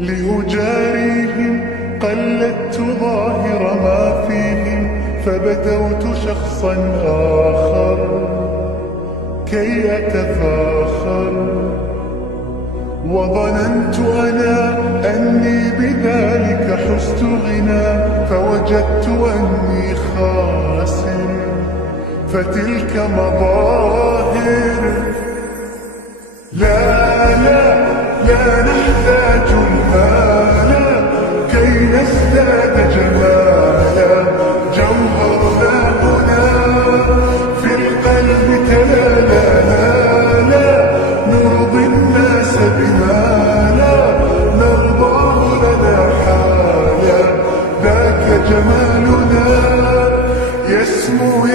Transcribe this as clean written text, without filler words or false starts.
لأجاريهم قلدت ظاهر ما فيهم، فبدوت شخصا آخر كي أتفاخر، وظننت أنا أني بذلك حزت غنى، فوجدت أني خاسر. فتلك مظاهر. لا لا لا نحتاج المال كي نزداد جمالا، جوهرنا هنا في القلب تلالا. لا نرضي الناس بما لا نرضاه لنا حالا، ذاك جمالنا يسمو